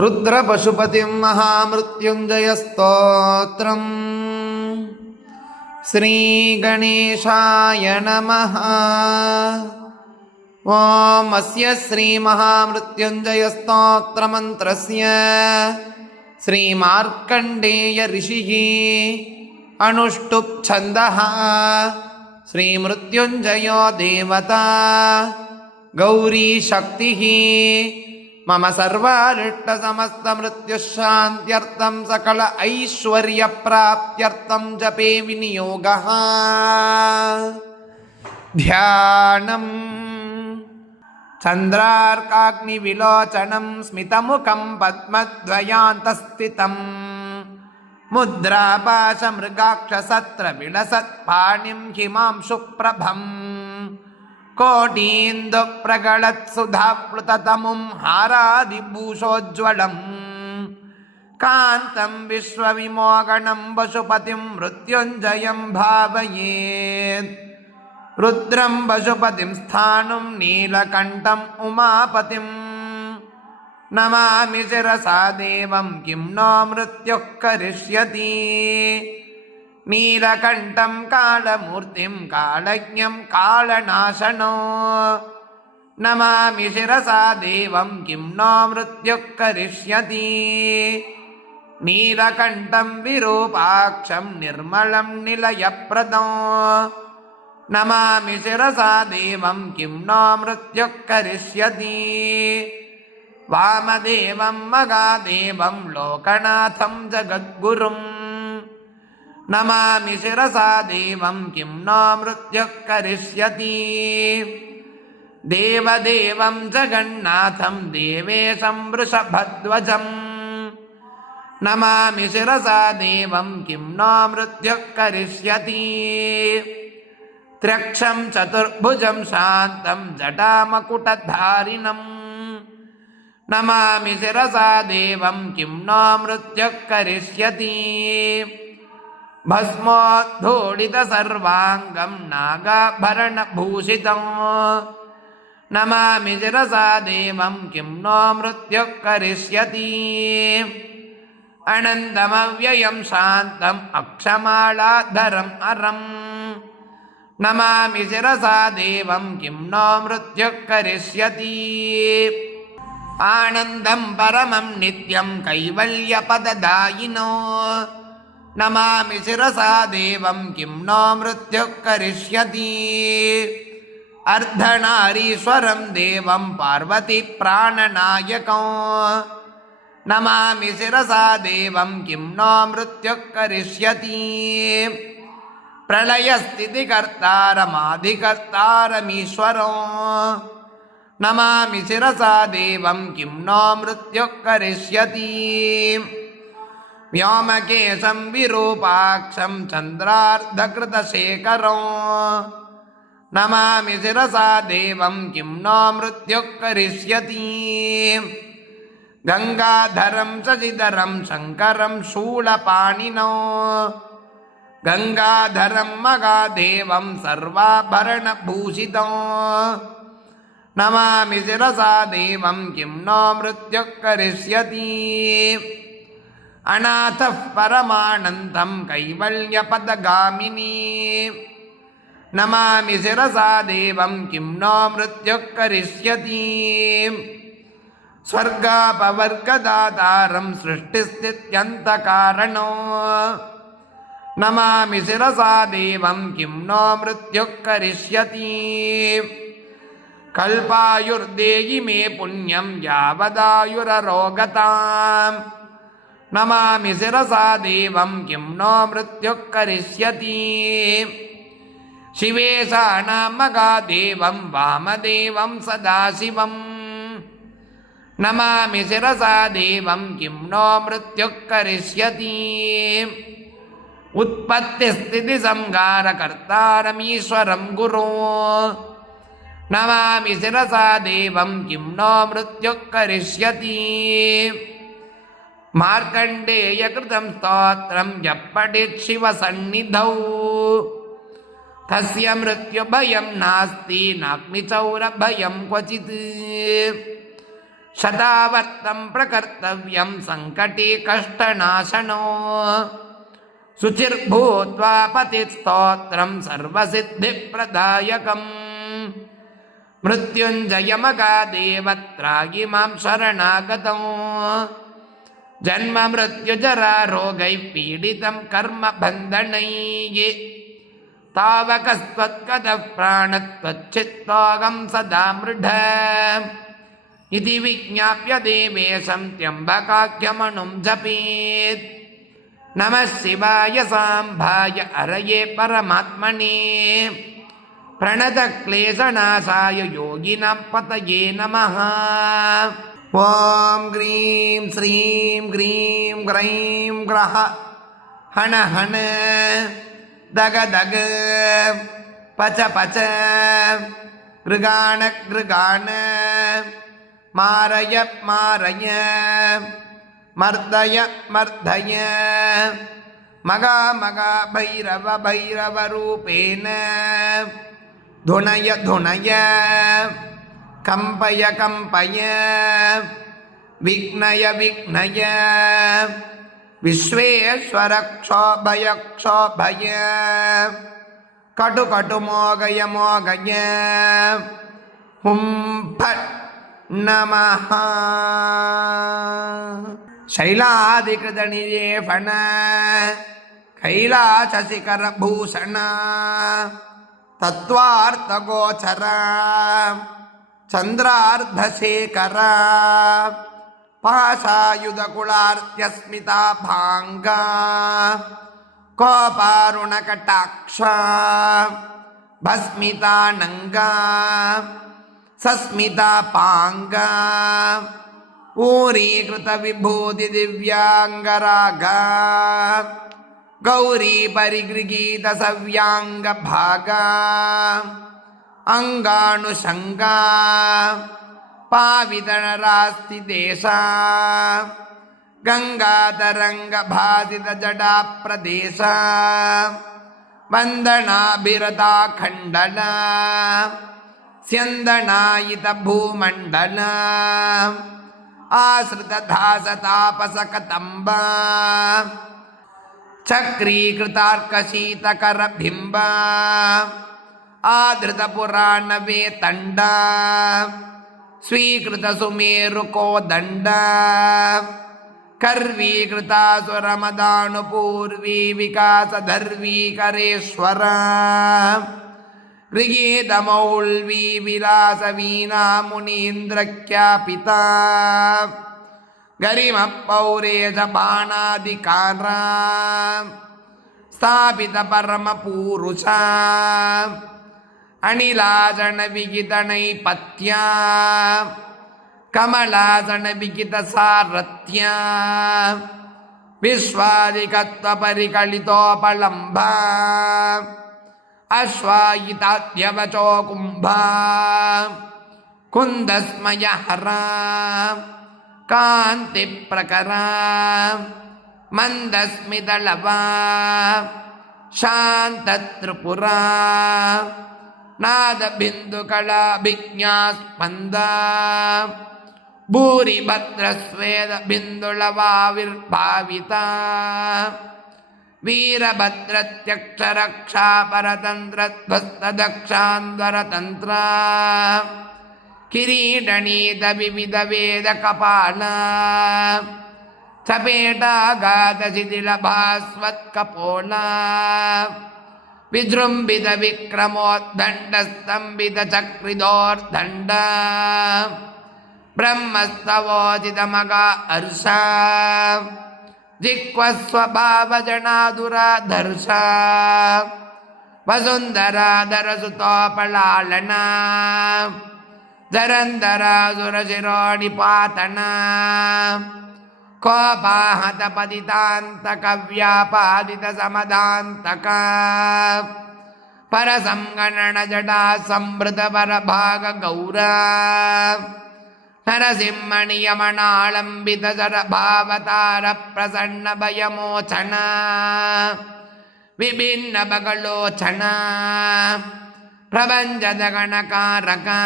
रुद्रपशुपतिं महामृत्युञ्जयस्तोत्रम् श्रीगणेशाय नमः ॐ अस्य श्रीमहामृत्युञ्जयस्तोत्रमन्त्रस्य श्रीमार्कण्डेयऋषिः अनुष्टुप्छन्दः श्रीमृत्युञ्जयो देवता गौरीशक्तिः మమ సర్వారిష్ట సమస్త మృత్యుశాంత్యర్థం సకల ఐశ్వర్య ప్రాప్త్యర్థం జపే వినియోగ ధ్యానం చంద్రార్కాగ్నివిలోచనం స్మితముఖం పద్మద్వయాంతస్థితం ముద్రాపాశమృగాక్షసత్ర విలసత్పాణిం హిమాంశుప్రభం కోటీందు ప్రగళత్సుధాప్లుతతముం హారాదిభూషోజ్వలం కాంతం విశ్వవిమోగణం పశుపతిం మృత్యుంజయం భావయేత్ రుద్రం పశుపతిం స్థానం నీలకంఠం ఉమాపతిం నమామి శిరసా దేవం కిం నో మృత్యుః కరిష్యతి நீலகண்டம் காலமூர்த்திம் காலஜம் காலநாசனோ. நமாமி சிரசா தேவம் கிம் நோ மிருத்யுக்கரிஷ்யதி நீலகண்டம் விரூபாட்சம் நிர்மலம் நிலயப்பிரதோ. நமாமி சிரசா தேவம் கிம் நோ மிருத்யுக்கரிஷ்யதி வாமதேவம் மகாதேவம் லோகநாதம் ஜகத்குரும். नमामि शिरसा देवं किं नो मृत्युः करिष्यति। देवदेवं जगन्नाथं देवेशं वृषभध्वजम्। नमामि शिरसा देवं किं नो मृत्युः करिष्यति। त्र्यक्षं चतुर्भुजं शान्तं जटामकुटधारिणम्। नमामि शिरसा देवं किं नो मृत्युः करिष्यति भस्मोद्धूडितसर्वाङ्गं नागाभरणभूषितम् नमामि शिरसा देवं किं नो मृत्युः करिष्यति अनन्तमव्ययं शान्तम् अक्षमालाधरम् अरम् नमामि शिरसा देवं किं नो मृत्युः करिष्यति आनन्दं परमं नित्यं कैवल्यपददायिनो நமாமி சிரசா தேவம் கிம் நோ மிருத்யு கரிஷ்யதி அர்த்தநாரீஸ்வரம் தேவம் பார்வதி பிராணநாயகம் நமாமி சிரசா தேவம் கிம் நோ மிருத்யு கரிஷ்யதி பிரளயஸ்திதிகர்த்தாரமாதிகர்த்தாரமீஸ்வரம் நமாமி சிரசா தேவம் கிம் நோ மிருத்யு व्योमकेशं विरूपाक्षं चन्द्रार्धकृतशेखरो नमामि शिरसा देवं किं नो मृत्युः करिष्यति गङ्गाधरं शशिधरं शङ्करं शूलपाणिनो गङ्गाधरं मगादेवं सर्वाभरणभूषितो नमामि शिरसा देवं किं नो मृत्युः करिष्यति அநாத பரமானந்தம் கைவல்ய பதகாமினி நமாமி சிரசா தேவம் கிம் நோ மிருத்யுக்கரிஷ்யதி. ஸ்வர்காபவர்கதாதாரம் சிருஷ்டிஸ்தித்யந்த காரணோ நமாமி சிரசா தேவம் கிம் நோ மிருத்யுக்கரிஷ்யதி. கல்பாயுர்தேயி மே புண்ணியம் யாவதாயுரரோகதாம். நமாமி சிரசா தேவம் கிம் நோ மிருத்யுக்கரிஷ்யதி சிவேசானாமகா தேவம் வாமதேவம் சதாசிவம் நமாமி சிரசா தேவம் கிம் நோ மிருத்யுக்கரிஷ்யதி உற்பத்திஸ்திதி சங்கார கர்த்தாரமீஸ்வரம் குரு நமாமி சிரசா தேவம் கிம் நோ மிருத்யுக்கரிஷ்யதி मार्कण्डेयकृतं स्तोत्रं जप्पठेत् शिवसन्निधौ तस्य मृत्युभयं नास्ति नाग्निचौरभयं क्वचित्। शतावर्तं प्रकर्तव्यं सङ्कटे कष्टनाशनो शुचिर्भूत्वा पतिस्तोत्रं सर्वसिद्धिप्रदायकम्। मृत्युञ्जयमगादेवत्रागि मां शरणागतौ ஜன்மமிருத்யுஜரா ரோகை பீடிதம் கர்ம பந்தனையே தாவகஸ்வத்கத பிராணத்வச்சித்தோகம் சதா மிருட. இது விஜாபிய தேவேசம் தியம்பகாக்கியமனும் ஜபீத். நம சிவாய சாம்பாய அரயே பரமாத்மனே. பிரணத கிளேசநாசாய யோகினம் பதயே நமஹா. ஓம் க்ரீம் ஸ்ரீம் க்ரீம் க்ரைம் கிரஹ ஹன ஹன தக தக பச்ச பச்ச கிருகாண கிருகாண மாரய மாரய மர்தய மர்தய மகா மகா பைரவ பைரவ ரூபேன துணய துணய கம்பய கம்பய விக்னய விக்னய விஸ்வேஸ்வரக்ஷோபய க்ஷோபய கடு கடு மோகய மோகய ஹும் பட் நமஹா சைலாதிகிருதநிதே कैलासशिखरभूषण तत्त्वार्थगोचर चन्द्रार्धशेखर पाशायुधकुलार्त्यस्मिता भाङ्गा कोपारुणकटाक्ष भस्मितानङ्गा सस्मिता पाङ्गा ऊरीकृतविभूतिदिव्याङ्गरागा गौरी परिगृगीतसव्याङ्गभागा अङ्गानुषङ्गा पावितनरास्ति देशा गङ्गातरङ्गभासितजडाप्रदेशा वन्दनाभिरता खण्डना स्यन्दनायितभूमण्डल आश्रितधासतापसकतम्बा चक्रीकृतार्कशीतकरबिम्ब आधृतपुराणवेतण्डा स्वीकृतसुमेरुकोदण्ड कर्वीकृतासुरमदानुपूर्वी विकासधर्वीकरेश्वर ऋगेदमौल्वी विलासवीणा मुनीन्द्रख्यापिता அணிலாசணவிகிதனை பத்யா கமலாசணவிகிதசாரத்யா விஸ்வாதிகத்வபரிகலிதோபலம்பா அஸ்வாயிதாத்யவச்சோ கும்பா குந்தஸ்மயஹரா காந்தி பிரகரா மந்தஸ்மிதளவா சாந்த திரிபுரா नादबिन्दुकलाभिज्ञास्पन्दा भूरिभद्रस्वेदबिन्दुलवाविर्भाविता वीरभद्रत्यक्षरक्षा परतन्त्रध्वस्तदक्षान्वरतन्त्रा किरीटनीतविविधवेदकपाला चपेटागातशिथिलभास्वत्कपोला विजृम्बितविक्रमोद्दण्डस्तम्भितचक्रिदोर्दण्ड ब्रह्मस्तवोचितमगा अर्षा जिह्वस्वभावजनादुराधर्ष वसुन्धराधरसुतोपलालना जरन्धरासुरशिरोणिपातना कोपाहतपतितान्तकव्यापादितसमदान्तका परसङ्गणनजटा संभृतपरभागगौरा नरसिंहणियमणालम्बितशरभावतारप्रसन्नभयमोचना विभिन्नबगलोचना प्रपञ्चदगणकारका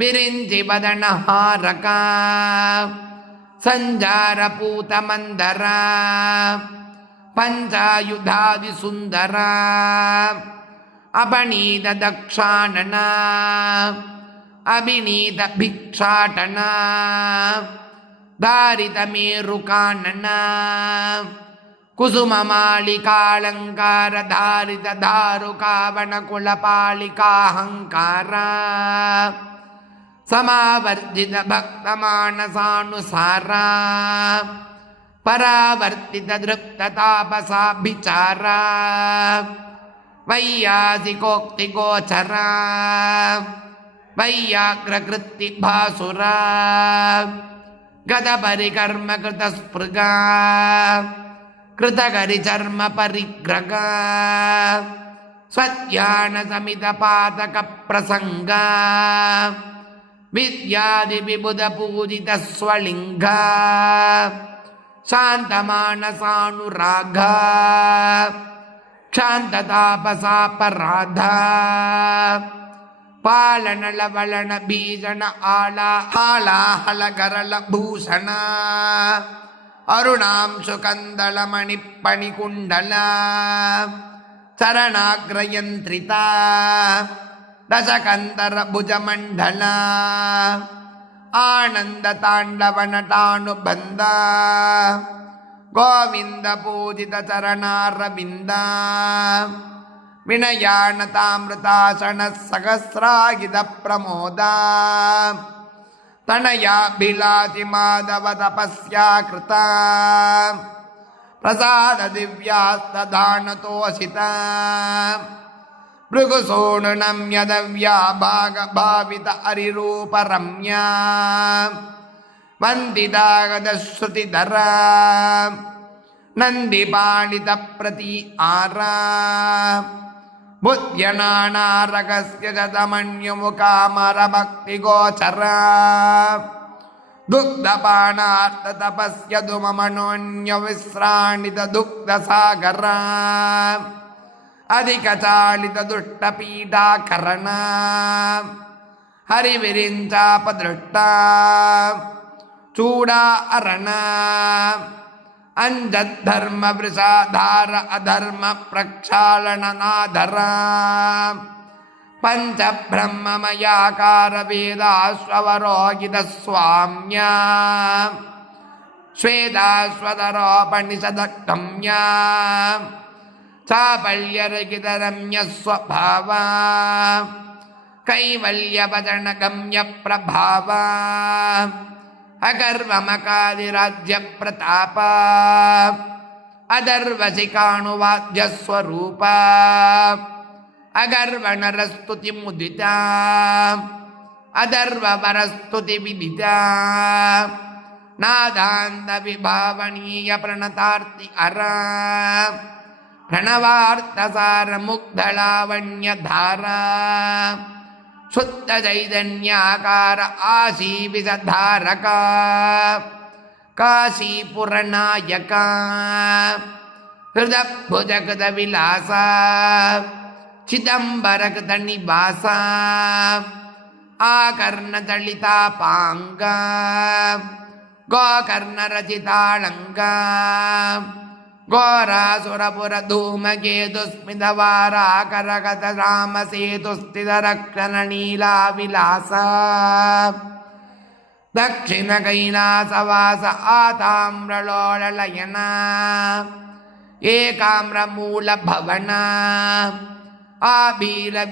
विरिञ्चिपदनहारका सञ्जारपूतमन्दरा पञ्चायुधादिसुन्दरा अपणीतदक्षाणना अभिनीतभिक्षाटना धारितमेरुकानना कुसुममालिकालङ्कारधारितधारुकावणकुलपालिकाहङ्कारा சமாவர்த்தித பக்தமானசானுசாரா பராவர்த்தித திருப்தாபசாபிச்சாரா வையாசிகோக்தி கோச்சரா वैयाग्रकृति भासुरा गतपरिकर्म कृतस्पृगा कृतकरिचर्म परिग्रगा स्वज्ञानसमितपातकप्रसङ्गा विद्यादिविबुधपूजितस्वलिङ्गा शान्तमानसानुरागा शान्ततापसापराधा पालनलवलनबीजन आला आलाहलकरलभूषणा अरुणांशुकन्दलमणिपणिकुण्डला चरणाग्रयन्त्रिता रसकन्दरभुजमण्डला आनन्दताण्डवनटानुबन्ध गोविन्दपूजितचरणारविन्द विनयानतामृतासनः सहस्रायुधप्रमोदा तनयाभिलाषिमाधव तपस्या कृता प्रसाददिव्यास्तदानतोषिता भृगुसूनुनं यदव्या भागभावित हरिरूपरम्या वन्दितागतश्रुतिधरा नन्दिपाणितप्रति आरा बुद्ध्यनानारकस्य च तमन्युमुकामरभक्तिगोचरा दुग्धपाणार्थतपस्य दुममनोन्यविस्राणितदुग्धसागरा अधिकचालितदुष्टपीडाकरणा हरिविरिञ्चापदृष्टा चूडा अरणा अञ्जद्धर्मवृषाधार अधर्मप्रक्षालननाधरा पञ्चब्रह्ममयाकारवेदाश्ववरोगितस्वाम्या स्वेदाश्वतरोपनिषदक्षम्या साबल्यरगितरम्यस्वभावा कैवल्यवदनगम्यप्रभावा अगर्वमकादिराज्यप्रतापा अदर्वसिकाणुवाद्यस्वरूपा अगर्वणरस्तुतिमुदिता अदर्ववरस्तुतिविदिता नादान्तविभावनीयप्रणतार्ति अरा प्रणवार्थसारमुग्धलावण्यधारा शुद्धचैतन्याकार आसीविषधारका काशीपुरनायका हृदभुजकृतविलासा चिदम्बरकृतनिवासा आकर्णदलितापाङ्गा गोकर्णरचितालङ्गा ఘోరాసురపురధూమకేతుస్మితవారాకరగత రామసేతుస్థితరక్షణీలావిలాస దక్షిణ కైలాసవాస ఆతామ్రలోళలయన ఏకామ్రమూల భవన ఆబీల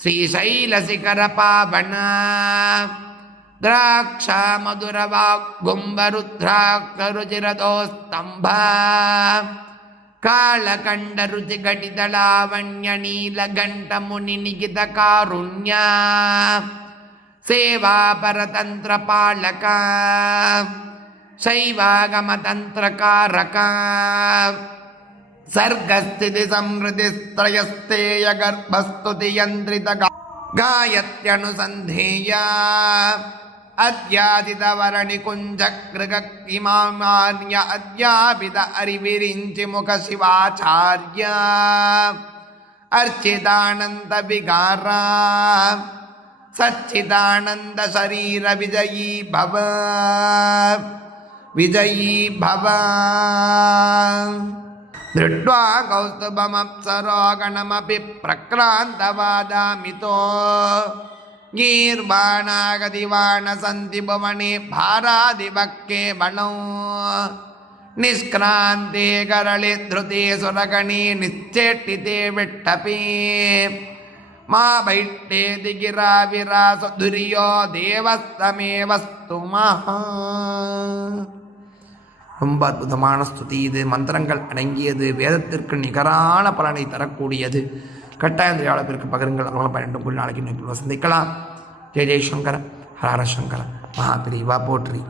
శ్రీశైల శిఖర పావన ದ್ರಾಕ್ಷ ಮಧುರ ವಾಕ್ಗುಂಬರುದ್ರಾಕ್ಷ ರುಚಿರದೋ ಮಧುರವಾಗ್ಗುಂಬರುದ್ರಾಕ್ಷರುಚಿರದೋಸ್ತಂಭ ಕಾಳಕಂಡ ರುಚಿ ಘಟಿತಳಾವಣ್ಯ ನೀಲಗಂಟ ಮುನಿ ನಿಗಿತ ಕಾರುಣ್ಯ ಸೇವಾ ಪರತಂತ್ರ ಪಾಲಕ ಶೈವಾಗಮತಂತ್ರಕಾರಕ. ಸರ್ಗಸ್ಥಿತಿ ಸಮೃದ್ಧಿಸ್ತ್ರಯಸ್ತೇಯ ಗರ್ಭಸ್ತುತಿಯಂತ್ರಿತ ಗಾಯತ್ಯನುಸಂಧೇಯ. அத்தியாதிதவரணிகுஞ்சகிருகிமான்ய அத்தியாபித அறிவிரிஞ்சி முக சிவாச்சாரியா அர்ச்சிதானந்த விகாரா சச்சிதானந்த சரீர விஜயீ பவ விஜயீ பவ दृष्ट्वा कौस्तुभमप्सरोगणमपि प्रक्रान्तवादामितो गीर्वाणागदिवाण सन्ति भुवने भारादिवक्के बणौ निष्क्रान्ते करळे धृते सुरगणे निश्चेष्टिते विट्टपे मा वैट्टेति गिराविरासु दुर्यो தேவஸ்தமேவஸ்து மகா ரொம்ப அற்புதமான ஸ்துதி இது மந்திரங்கள் அடங்கியது வேதத்திற்கு நிகரான பலனை தரக்கூடியது கட்டாயம் திரையாளப்பிற்கு பகிருங்கள். அவங்களும் பன்னெண்டு கூறி நாளைக்கு இன்னும் சந்திக்கலாம். ஜெய ஜெயசங்கர ஹரஹர சங்கர மகாபிரிவா போற்றி.